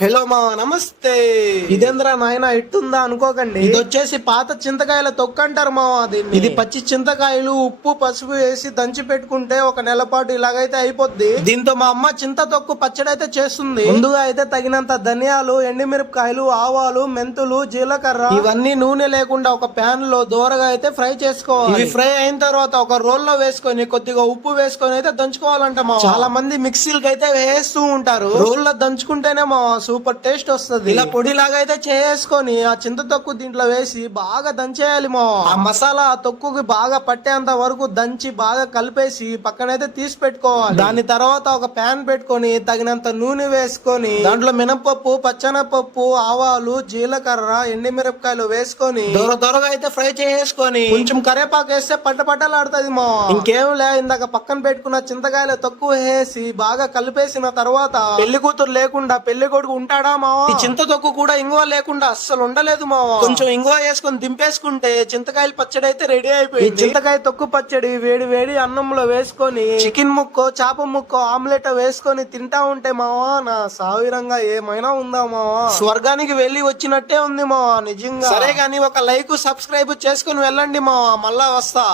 Hello మా నమస్తే. ఇదేంద్రా నాయన ఇట్టుందా అనుకోకండి, ఇది వచ్చేసి పాత చింతకాయల తొక్కు అంటారు మావా దీన్ని. ఇది పచ్చి చింతకాయలు ఉప్పు పసుపు వేసి దంచి పెట్టుకుంటే ఒక నెల పాటు ఇలాగైతే అయిపోద్ది. దీంతో మా అమ్మ చింత తొక్కు పచ్చడి అయితే చేస్తుంది. ముందుగా అయితే తగినంత ధనియాలు, ఎండుమిరపకాయలు, ఆవాలు, మెంతులు, జీలకర్ర ఇవన్నీ నూనె లేకుండా ఒక ప్యాన్ లో దూరగా అయితే ఫ్రై చేసుకోవాలి. ఇవి ఫ్రై అయిన తర్వాత ఒక రోల్ లో వేసుకొని కొద్దిగా ఉప్పు వేసుకొని అయితే దంచుకోవాలంట మా. చాలా మంది మిక్సీలకి అయితే వేస్తూ ఉంటారు, రోల్ లో దంచుకుంటేనే మా సూపర్ టేస్ట్ వస్తుంది. ఇలా పొడిలాగా అయితే చేసుకొని ఆ చింత తొక్కు దీంట్లో వేసి బాగా దంచేయాలి మా. ఆ మసాలా ఆ తొక్కుకి బాగా పట్టేంత వరకు దంచి బాగా కలిపేసి పక్కనైతే తీసి పెట్టుకోవాలి. దాని తర్వాత ఒక ప్యాన్ పెట్టుకొని తగినంత నూనె వేసుకొని దాంట్లో మినపప్పు, పచ్చనపప్పు, ఆవాలు, జీలకర్ర, ఎండుమిరపకాయలు వేసుకొని దొరగా అయితే ఫ్రై చేసుకొని కొంచెం కరేపాకు వేస్తే పట్టపట్టలాడుతుంది మా. ఇంకేం లే, ఇందాక పక్కన పెట్టుకున్న చింతకాయలు తక్కువ వేసి బాగా కలిపేసిన తర్వాత పెళ్లి కూతురు లేకుండా పెళ్లి కొడుకు ఉంటాడా మావా. ఈ చింత తొక్కు కూడా ఇంగువ లేకుండా అస్సలు ఉండలేదు మావా. కొంచెం ఇంగువ వేసుకొని దింపేసుకుంటే చింతకాయల పచ్చడి అయితే రెడీ అయిపోయింది. చింతకాయ తొక్కు పచ్చడి వేడి వేడి అన్నంలో వేసుకొని చికెన్ ముక్కో చేప ముక్కో ఆమ్లెట్ వేసుకొని తింటా ఉంటే మావా నా సావిరంగా ఏమైనా ఉందా మావా. స్వర్గానికి వెళ్లి వచ్చినట్టే ఉంది మావా నిజంగా. సరే గాని ఒక లైక్ సబ్స్క్రైబ్ చేసుకుని వెళ్ళండి మావా, మళ్ళా వస్తా.